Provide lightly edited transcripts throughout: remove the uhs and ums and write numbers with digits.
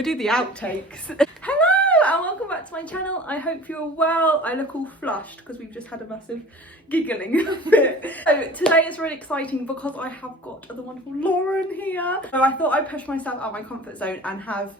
We'll do the outtakes. Hello and welcome back to my channel. I hope you're well. I look all flushed because we've just had a massive giggling fit. So today is really exciting because I have got the wonderful Lauryn here. So I thought I'd push myself out of my comfort zone and have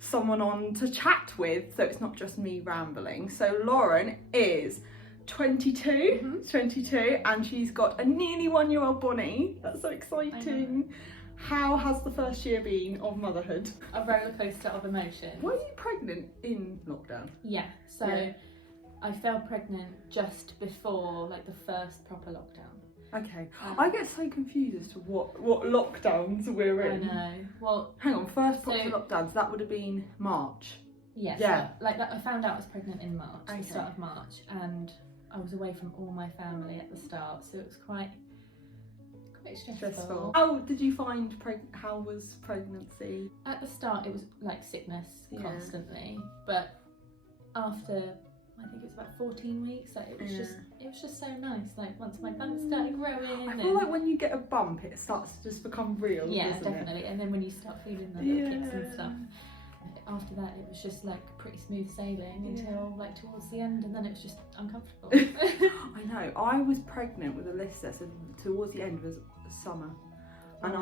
someone on to chat with, so it's not just me rambling. So Lauryn is 22, 22, and she's got a nearly 1-year-old Bonnie. That's so exciting. How has the first year been of motherhood? A roller coaster of emotions. Were you pregnant in lockdown? Yeah, so I fell pregnant just before like the first proper lockdown. Okay, I get so confused as to what lockdowns we're in. I know. Well, hang on, first proper lockdowns, that would have been March. Yeah. So, like that, I found out I was pregnant in March, the start of March, and I was away from all my family at the start, so it was quite stressful. How did you find how was pregnancy? At the start it was like sickness constantly, but after I think it was about 14 weeks, like it was just so nice. Like once my bump started growing, I feel like when you get a bump it starts to just become real. Yeah, doesn't definitely. And then when you start feeling the little kicks and stuff, after that it was just like pretty smooth sailing until like towards the end, and then it was just uncomfortable. I know. I was pregnant with Alyssa, so towards the end was summer, and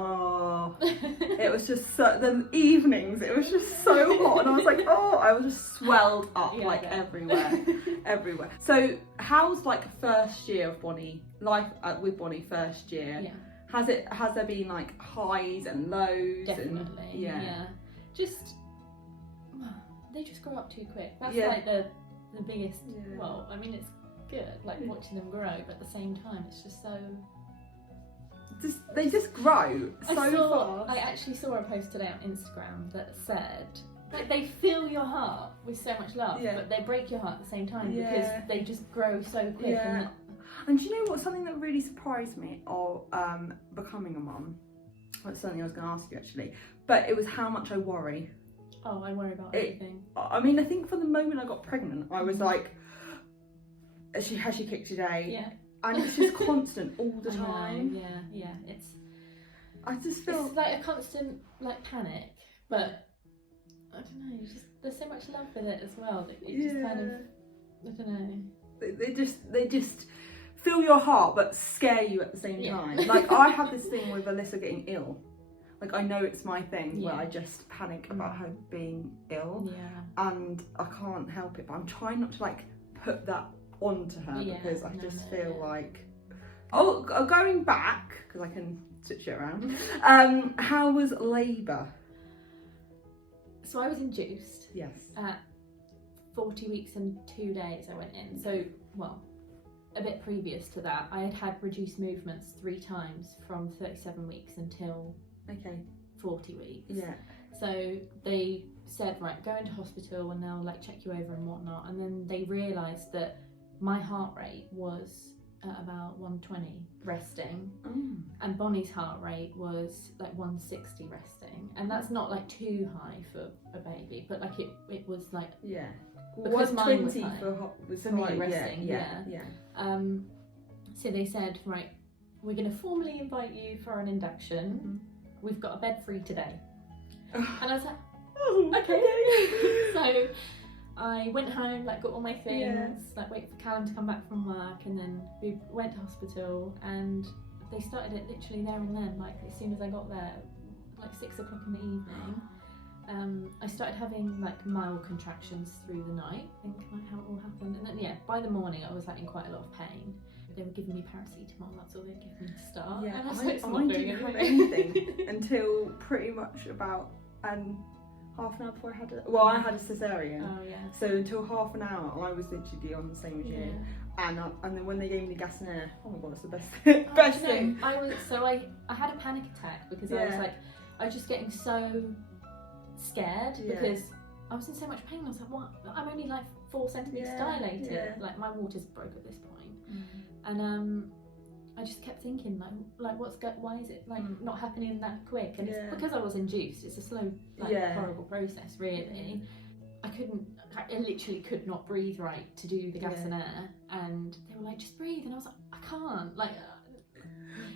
it was just the evenings. It was just so hot, and I was like, I was just swelled up everywhere. So, how's like first year of Bonnie life with Bonnie first year? Yeah. Has there been like highs and lows? Definitely. Just they just grow up too quick. That's like the biggest. Well, I mean it's good, like watching them grow, but at the same time it's just so. They just grow so fast. I actually saw a post today on Instagram that said like they fill your heart with so much love, but they break your heart at the same time because they just grow so quick. And do you know what? Something that really surprised me of becoming a mum. That's something I was going to ask you actually, but it was how much I worry. Oh, I worry about everything. I mean, I think from the moment I got pregnant, I was like, has she kicked today? Yeah. And it's just constant all the time. It's. I just feel it's like a constant like panic, but I don't know. There's so much love with it as well that it just kind of. I don't know. They just fill your heart but scare you at the same time. Like I have this thing with Alyssa getting ill. Like I know it's my thing where I just panic about her being ill, and I can't help it. But I'm trying not to like put that onto her because I just feel like going back because I can switch it around. How was labour? So I was induced. Yes. At 40 weeks and 2 days I went in. So a bit previous to that I had reduced movements 3 times from 37 weeks until 40 weeks. Yeah. So they said, right, go into hospital and they'll like check you over and whatnot, and then they realised that my heart rate was at about 120 resting, and Bonnie's heart rate was like 160 resting, and that's not like too high for a baby, but like it was like because mine was high, for me resting. So they said, right, we're going to formally invite you for an induction. We've got a bed free today. And I was like, okay. So I went home, like got all my things, like waited for Callum to come back from work, and then we went to hospital, and they started it literally there and then, like as soon as I got there, like 6 o'clock in the evening. I started having like mild contractions through the night, I think like how it all happened, and then by the morning I was like in quite a lot of pain. They were giving me paracetamol, that's all they'd give me to start. Yeah, and I didn't have anything until pretty much about half an hour before I had I had a cesarean. Oh yeah. So until half an hour I was literally on the same as you. And then when they gave me the gas and air, oh my god, it's the best thing. I had a panic attack because I was just getting so scared because I was in so much pain. I was like, what? I'm only like 4 centimeters dilated. Like my waters broke at this point. And I just kept thinking like why is it like not happening that quick? And it's because I was induced. It's a slow horrible process really. I literally could not breathe right to do the gas and air, and they were like, just breathe, and I was like, I can't. Like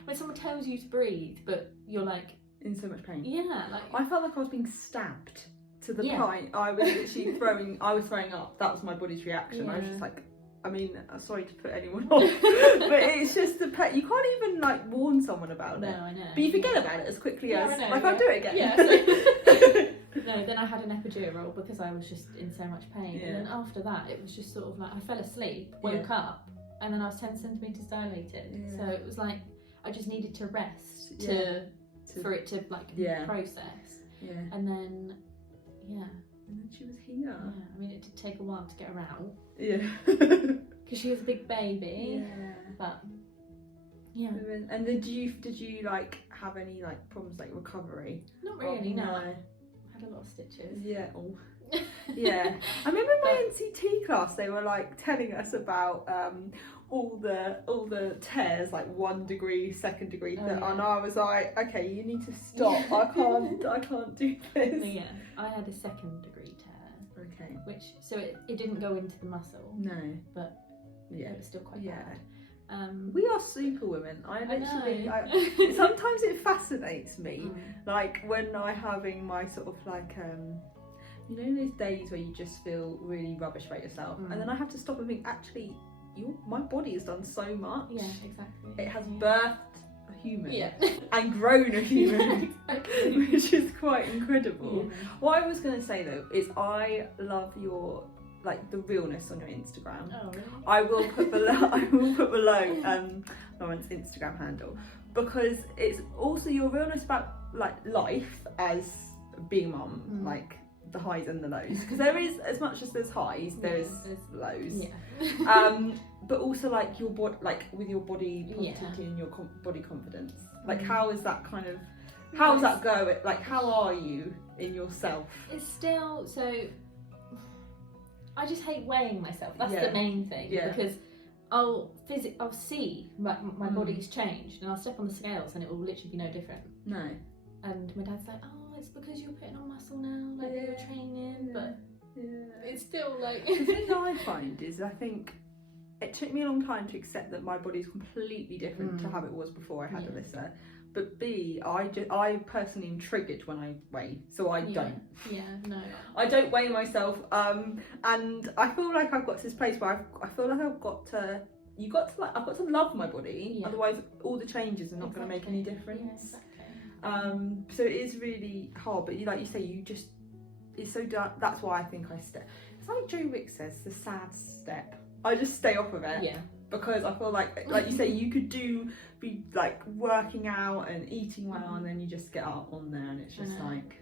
when someone tells you to breathe but you're like in so much pain. Yeah, like I felt like I was being stabbed. to the Yeah. point I was literally throwing up. That was my body's reaction. I was Yeah. just like, I mean, sorry to put anyone off, but it's just you can't even like warn someone about No, it. I know. But you forget about it as quickly Yeah, as I know, like I'll do it again. Yeah. So, no, then I had an epidural because I was just in so much pain, Yeah. and then after that it was just sort of like I fell asleep, woke up, and then I was 10 centimeters dilated. Yeah. So it was like I just needed to rest for it to like process. Yeah. And then And then she was here. I mean, it did take a while to get her out Yeah. because she was a big baby. Yeah. But yeah, And then did you like have any like problems like recovery? not really. Oh, No, I had a lot of stitches. Yeah. Oh. Yeah. I remember in my NCT class they were like telling us about all the tears, like 1 degree, 2nd degree, and I was like, okay, you need to stop. I can't do this. Yeah, I had a 2nd degree tear. Okay. Which it didn't go into the muscle. No. But yeah, it was still quite bad. We are super women. I know. Sometimes it fascinates me, like when I'm having my sort of like you know those days where you just feel really rubbish about yourself, and then I have to stop and think, actually, my body has done so much. Yeah, exactly. It has birthed a human and grown a human, Exactly. which is quite incredible. Yeah. What I was going to say though is I love your the realness on your Instagram. Oh, really? I will put below Lauren's Instagram handle, because it's also your realness about like life as being a mum, like the highs and the lows, because there is, as much as there's highs, there's lows. But also like your body, like with your body positivity and your body confidence. Like how is that kind of, how does that go? Like how are you in yourself? It's still so. I just hate weighing myself. That's the main thing. Because I'll see my body's changed, and I'll step on the scales, and it will literally be no different. No. And my dad's like, "Oh, it's because you're putting on muscle now, like you're training," but it's still like. The thing I find is, I think it took me a long time to accept that my body's completely different to how it was before I had Alyssa. But B, I personally am triggered when I weigh, so I don't. Yeah, no. I don't weigh myself, and I feel like I've got to this place where I feel like I've got to love my body. Otherwise, all the changes are not going to make any difference. So it is really hard. But like you say, it's so dark. That's why I think I step. It's like Joe Wick says, the sad step. I just stay off of it. Because I feel like you say, you could be like working out and eating well, and then you just get up on there, and it's just like,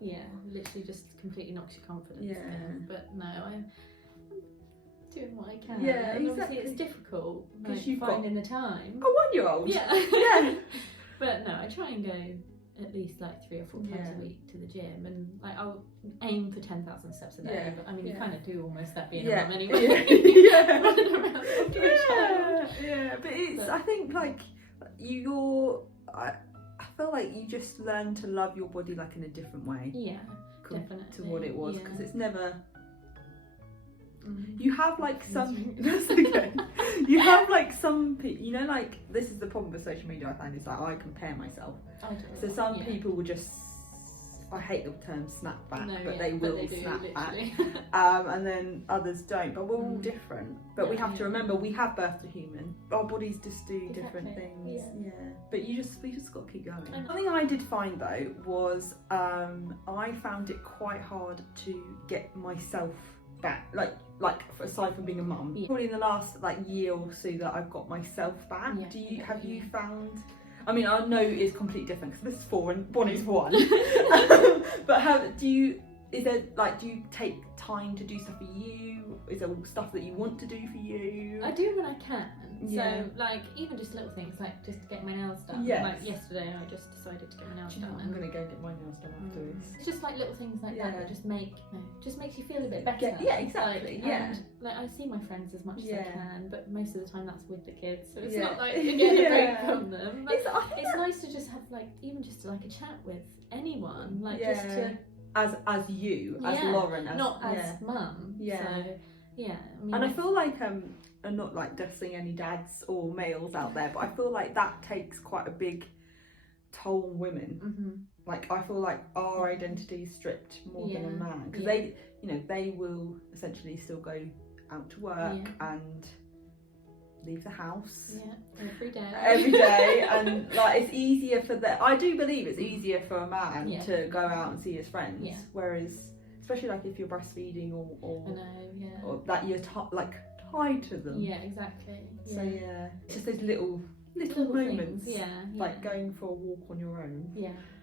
literally just completely knocks your confidence down. But no, I'm doing what I can. And obviously it's difficult because you're finding the time. A 1-year-old. But no, I try and go at least like 3 or 4 times a week to the gym, and like I'll aim for 10,000 steps a day. But I mean, you kind of do almost that being a mum anyway. Running around after a child. But it's I think like I feel like you just learn to love your body like in a different way. Definitely. To what it was, because it's never. You have like some. That's okay. You have like some people. You know, like this is the problem with social media. I find is like I compare myself. So some people will just. I hate the term snap back, but they will snap back. And then others don't. But we're all different. But we have to remember we have birthed a human. Our bodies just do different things. But we just got to keep going. Something I did find though was I found it quite hard to get myself back. Like aside from being a mum, probably in the last like year or so that I've got myself back. Have you found? I mean, I know it's completely different because this is 4 and Bonnie's 1. But do you take time to do stuff for you? Is there stuff that you want to do for you? I do when I can. So like even just little things like just to get my nails done. Like yesterday I just decided to get my nails done. I'm gonna go get my nails done after this. It's just like little things like that that just makes you feel a bit better. Exactly. And like I see my friends as much as I can, but most of the time that's with the kids, so it's not like you get a break from them. But it's nice to just have like even just like a chat with anyone, like just to as you, as Lauryn, not as mum. So I mean, and I feel like I'm not like dissing any dads or males out there, but I feel like that takes quite a big toll on women. Like I feel like our identity is stripped more than a man, because they, you know, they will essentially still go out to work and leave the house every day and like it's easier for them. I do believe it's easier for a man to go out and see his friends, whereas especially like if you're breastfeeding or that you're tied to them. Exactly. So it's just those little moments things, like going for a walk on your own.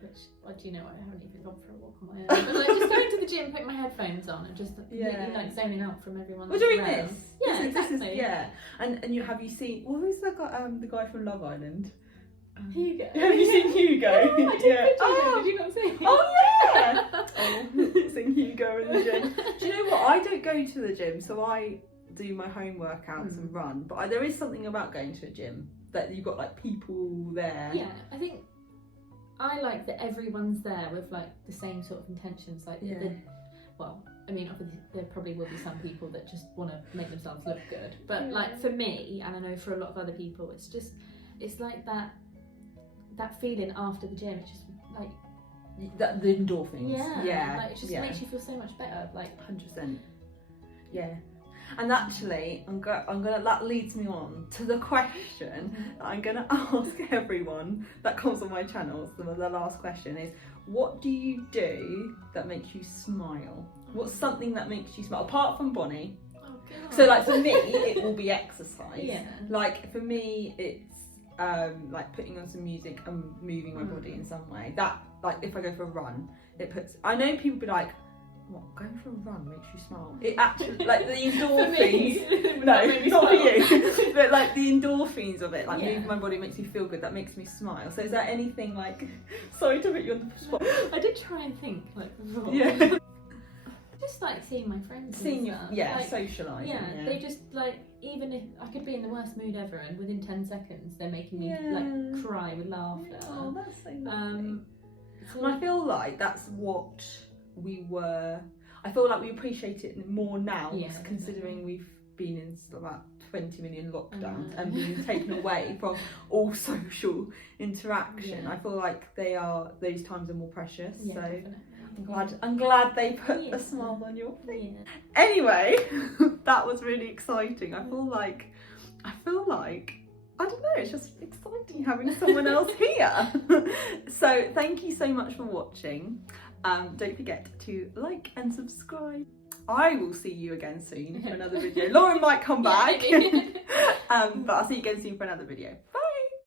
Which do you know what, I haven't even gone for a walk on my own, but like just going to the gym, putting my headphones on and just completely like zoning out from everyone. We're doing around. this. Exactly. And have you seen, well, who's the guy from Love Island? Hugo. Have you seen Hugo? I did you not see? Oh yeah. Seeing Hugo in the gym. Do you know what? I don't go to the gym, so I do my home workouts and run. But there is something about going to a gym that you've got like people there. Yeah, I think I like that everyone's there with like the same sort of intentions. Like, well, I mean, obviously there probably will be some people that just want to make themselves look good, but like for me, and I know for a lot of other people, it's like that feeling after the gym. It's just like the endorphins. Like it just makes you feel so much better. Like 100%. Yeah. And actually, I'm gonna. That leads me on to the question that I'm gonna ask everyone that comes on my channel. So the last question is, what do you do that makes you smile? What's something that makes you smile apart from Bonnie? Oh God. So like for me, it will be exercise. Yeah. Like for me, it's like putting on some music and moving my body in some way. That, like if I go for a run, I know people be like, what, going for a run makes you smile? It actually, like the endorphins. No, not for you. But like the endorphins of it, like moving my body makes me feel good. That makes me smile. So is there anything like? Sorry to put you on the spot. I did try and think like before. Yeah. Just like seeing my friends. Seeing and stuff. like, socialising. Yeah, they just like, even if I could be in the worst mood ever, and within 10 seconds they're making me like cry with laughter. Oh, that's so lovely. And I feel like that's what we were. I feel like we appreciate it more now, considering we've been in about 20 million lockdowns and been taken away from all social interaction. I feel like those times are more precious. So definitely. I'm glad they put a smile on your face. Anyway, that was really exciting. I feel like I don't know, it's just exciting having someone else here. So thank you so much for watching. Don't forget to like and subscribe. I will see you again soon for another video. Lauryn might come back. But I'll see you again soon for another video. Bye.